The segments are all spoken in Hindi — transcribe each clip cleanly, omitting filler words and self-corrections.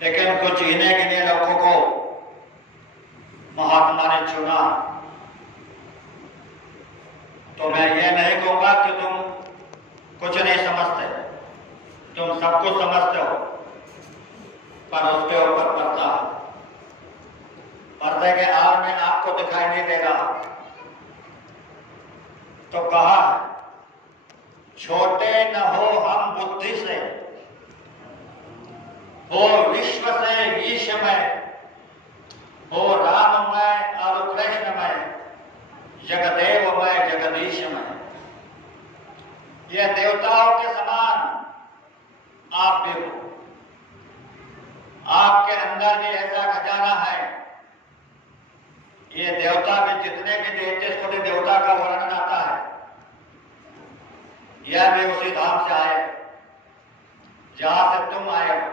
लेकिन कुछ गिने गिने लोगों को महात्मा ने चुना। तो मैं ये नहीं कहूंगा कि तुम कुछ नहीं समझते, तुम सब कुछ समझते हो, पर उसके ऊपर पर्दा है। पर्दे के आड़ में आपको दिखाई नहीं देगा। तो कहा छोटे न हो हम बुद्धि से, हो विश्व से ईशमय, हो राममय और कृष्णमय, जगदेवमय जगदीशमय। ये देवताओं के समान आप भी हो। आपके अंदर भी ऐसा खजाना है। ये देवता भी जितने भी देवते देवता का वर्णन आता है, यह भी उसी धाम से आए जहां से तुम आए हो।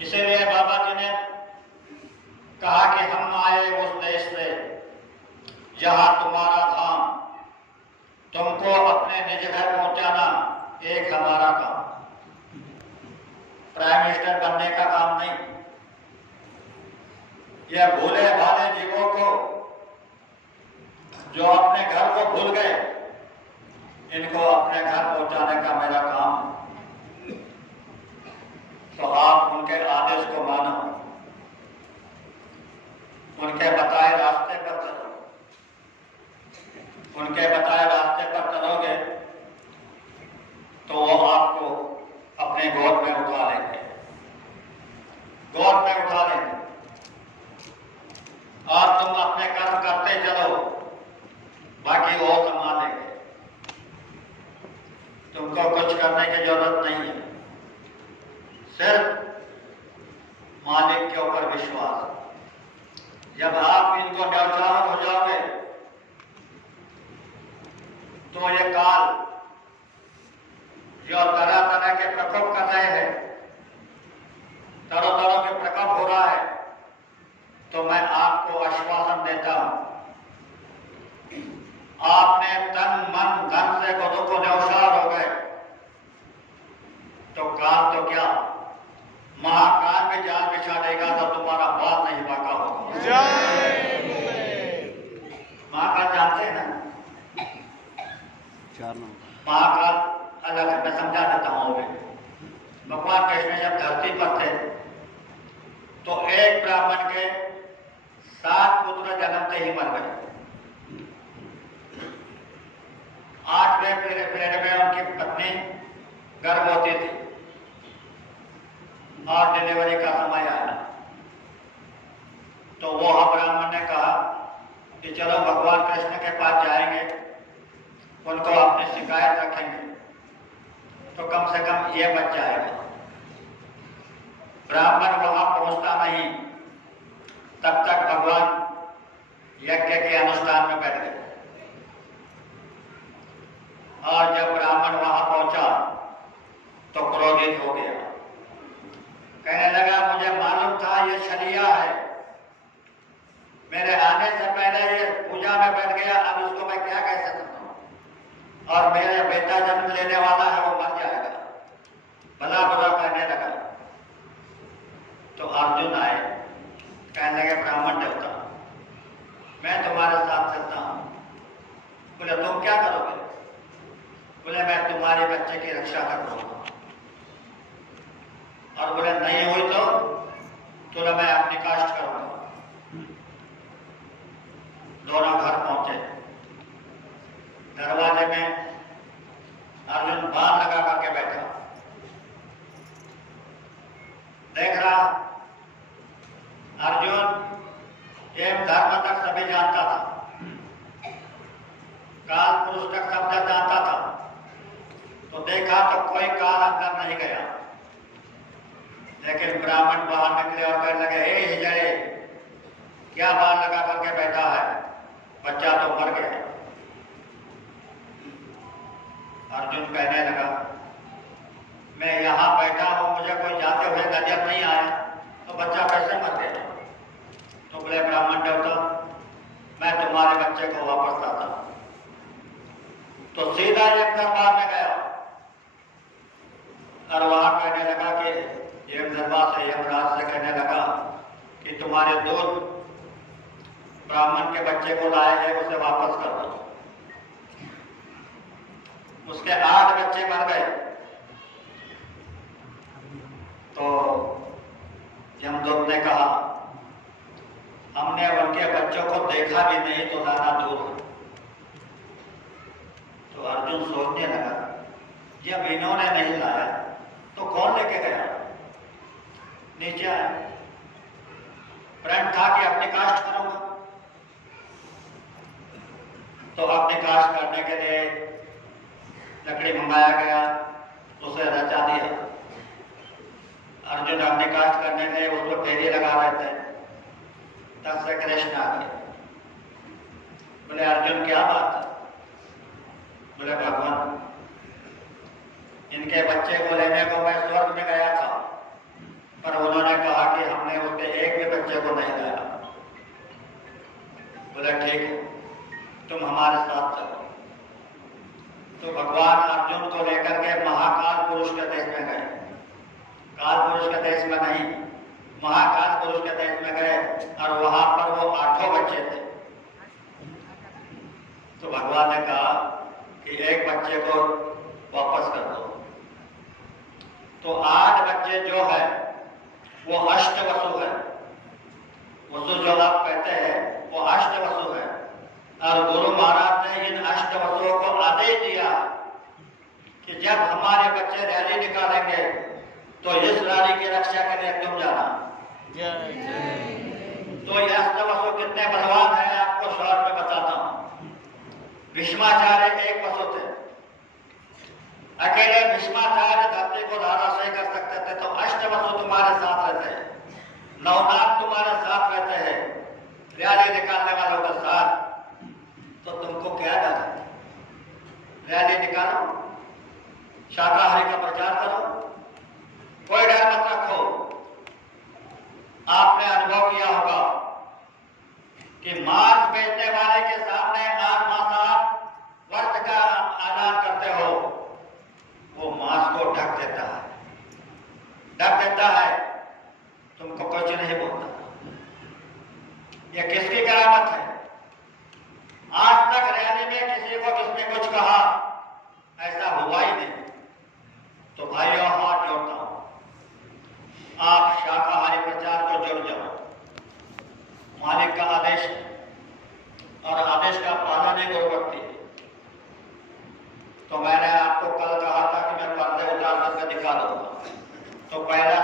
इसीलिए बाबा जी ने कहा कि हम आए उस देश से जहां तुम्हारा धाम, तुमको अपने निज घर पहुंचाना एक हमारा काम। प्राइम मिनिस्टर बनने का काम नहीं। यह भूले भाले जीवों को जो अपने घर को भूल गए, इनको अपने घर पहुंचाने का मेरा काम है। तो आप उनके आदेश को मानो, उनके बताए रास्ते पर चलो। उनके बताए रास्ते पर चलोगे तो वो आपको अपने गोद में उठा लेंगे, गोद में उठा लेंगे। और तुम अपने कर्म करते चलो, बाकी वो संभालेंगे। तुमको कुछ करने की जरूरत नहीं है, सिर्फ मालिक के ऊपर विश्वास। जब आप इनको न्यौछावर हो जाओगे तो ये काल जो तरह तरह के प्रकोप कर रहे हैं, तरह तरह के प्रकोप हो रहा है, तो मैं आपको आश्वासन देता हूं, आपने तन मन धन से खुद को न्यौछावर हो गए तो काल तो क्या, महाकाल में जाल बिछा देगा तो तुम्हारा बाल नहीं बाका होगा। महाकाल जानते हैं ना? महाकाल अलग है, मैं समझा देता हूं। भगवान कृष्ण जब धरती पर थे तो एक ब्राह्मण के 7 पुत्र जन्मते ही मर गए। 8वें पीरियड में उनकी पत्नी गर्भवती थी और डिलीवरी का समय आया। तो वो ब्राह्मण ने कहा कि चलो भगवान कृष्ण के पास जाएंगे, उनको अपनी शिकायत रखेंगे तो कम से कम ये बच जाएगा। ब्राह्मण वहां पहुंचता नहीं, तब तक भगवान यज्ञ के अनुष्ठान में बैठ गए। और जब ब्राह्मण वहां पहुंचा तो क्रोधित हो गया, कहने लगा मुझे मालूम था ये छलिया है, मेरे आने से पहले ये पूजा में बैठ गया, अब इसको मैं क्या कह सकता हूं, और मेरा बेटा जन्म लेने वाला है वो मर जाएगा। भला बुरा कहने लगा। तो अर्जुन आए, कहने लगे ब्राह्मण देवता मैं तुम्हारे साथ चलता हूं। बोले तुम क्या करोगे? बोले मैं तुम्हारे बच्चे की रक्षा करूंगा। और बोले नहीं हुई तो मैं अपनी कास्ट करूंगा। दोनों घर पहुंचे। दरवाजे में अर्जुन बाण लगा करके बैठा, देख रहा। अर्जुन एवं धर्म तक सभी जानता था, काल पुरुष तक सब जानता था। तो देखा तो कोई काल अंदर नहीं गया। लेकिन ब्राह्मण बाहर निकले और कहने लगे हे हिजड़े, क्या बाण लगा करके बैठा है, बच्चा तो मर गया। अर्जुन कहने लगा मैं यहां बैठा हूं, मुझे कोई जाते हुए नजर नहीं आया, तो बच्चा कैसे मर गया? तो बोले ब्राह्मण देवता मैं तुम्हारे बच्चे को वापस लाता। तो सीधा एक दरबार में गया और वहां कहने लगा कि एक जज्बा से यमराज से कहने लगा कि तुम्हारे दो ब्राह्मण के बच्चे को लाए हैं, उसे वापस कर दो। उसके 8 बच्चे मर गए। तो यमदूत ने कहा हमने उनके बच्चों को देखा भी नहीं तो लाना दूर है। तो अर्जुन सोचने लगा जब इन्होंने नहीं लाया तो कौन लेके गया। नीचे आया, प्रण था कि अपनी कास्ट करूंगा, तो अपनी कास्ट करने के लिए लकड़ी मंगाया गया, उसे रचा दिया। अर्जुन अपनी कास्ट करने के लिए उसको फेरी लगा रहे थे, तब से कृष्ण आ गए। बोले अर्जुन क्या बात है। बोले भगवान इनके बच्चे को लेने को मैं स्वर्ग में गया था, पर उन्होंने कहा कि हमने उसके एक भी बच्चे को नहीं लाया। बोले ठीक है, तुम हमारे साथ चलो। तो भगवान अर्जुन को लेकर के महाकाल पुरुष के देश में गए। काल पुरुष के देश में नहीं, महाकाल पुरुष के देश में गए और वहां पर वो 8 बच्चे थे। तो भगवान ने कहा कि एक बच्चे को वापस कर दो। तो 8 बच्चे जो है वो अष्टवसु है। वसु जो आप कहते हैं वो अष्टवसु है। और गुरु महाराज ने इन अष्टवसुओं को आदेश दिया कि जब हमारे बच्चे रैली निकालेंगे तो इस रैली की रक्षा के लिए तुम जाना। तो ये अष्टवसु कितने बलवान हैं आपको शॉर्ट में बताता हूं। भीष्माचार्य एक वसु थे, अकेले भीष्माचार्य धरती को धाराशायी कर सकते थे, तो अष्टवसु तुम्हारे साथ रहते हैं, नवनाथ तुम्हारे साथ रहते हैं, रैली निकालने वालों के साथ। तो तुमको क्या डर है? रैली निकालो, शाकाहारी का प्रचार करो, कोई डर मत रखो। आपने अनुभव किया होगा कि मांस बेचने वाले के सामने आप मांसाहार व्रत का ऐलान करते हो, वो मांस को ढक देता है, तुमको कुछ नहीं बोलता। ये किसकी करामत है? आज तक रैली में किसी को किसने कुछ कहा ऐसा हुआ ही नहीं। तो भाइयों हाथ जोड़ता हूं, आप शाकाहारी प्रचार को जुड़ जाओ। मालिक का आदेश है और आदेश का पालन ही गुरु भक्ति है। तो मैंने आपको कल कहा था कि मैं पर्दे उतार करके दिखा दूंगा। तो पहला